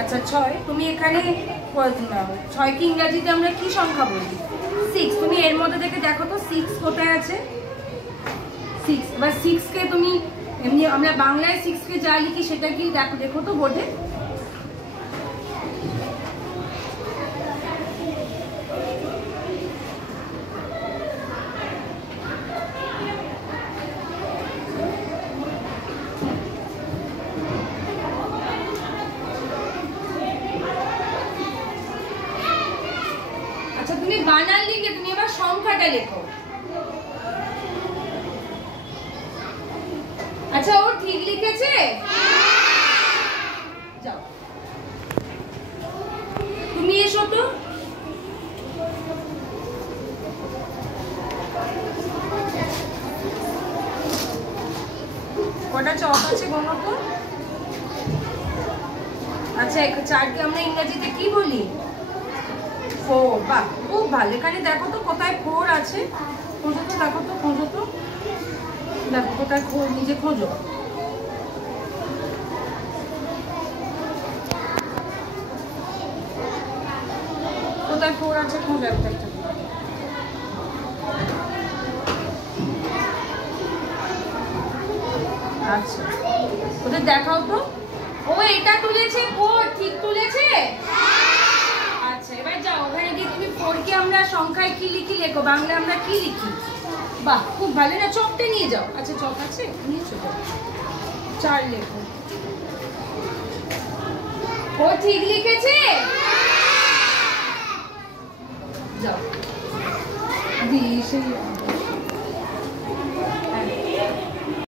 আচ্ছা 6 তুমি এখানে 6 কি ইংরেজিতে আমরা কি সংখ্যা বলি? 6। তুমি এর মধ্যে থেকে দেখো তো 6 কোথায় আছে? 6। এবার 6 কে তুমি এমনি আমরা বাংলায় 6 কে যা লিখি সেটা কি দেখো তো বোর্ডে। আচ্ছা তুমি বানান লিখে তুমি এবার সংখ্যাটা লেখো। আচ্ছা ও ঠিক লিখেছে? যাও তুমি এসো তো। কটা চক আছে বলো তো? আচ্ছা 4 কে আমরা ইংরেজিতে কি বলি? 4। বাহ খুব ভালো। এখানে দেখো তো কোথায় 4 আছে, খোঁজো তো, দেখো তো, খোঁজো তো, দেখো কোথায় নিজে খোঁজো। কোথায় 4 আছে খোঁজো একটা একটা। আচ্ছা ওদের দেখাও তো। ও এটা তুলেছে, 4 ঠিক তুলেছে। আচ্ছা এবার যাও ওখানে গিয়ে তুমি 4 কে আমরা সংখ্যায় কি লিখি লেখো, বাংলা আমরা কি লিখি। বাহ খুব ভালো। না চকটা নিয়ে যাও। আচ্ছা চক আছে নিয়েছো তো, 4 লেখো। ও ঠিক লিখেছে। যাও দি সেই